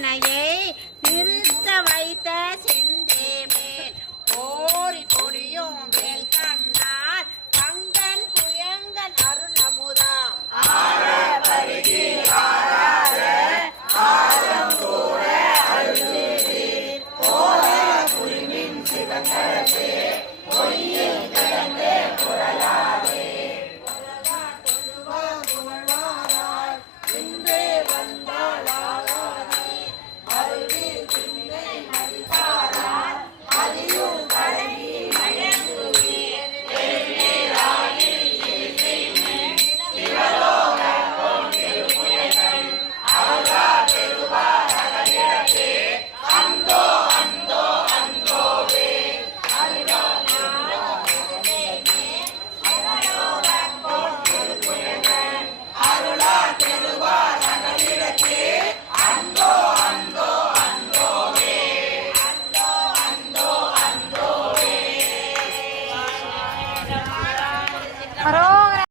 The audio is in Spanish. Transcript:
manager. Хорош.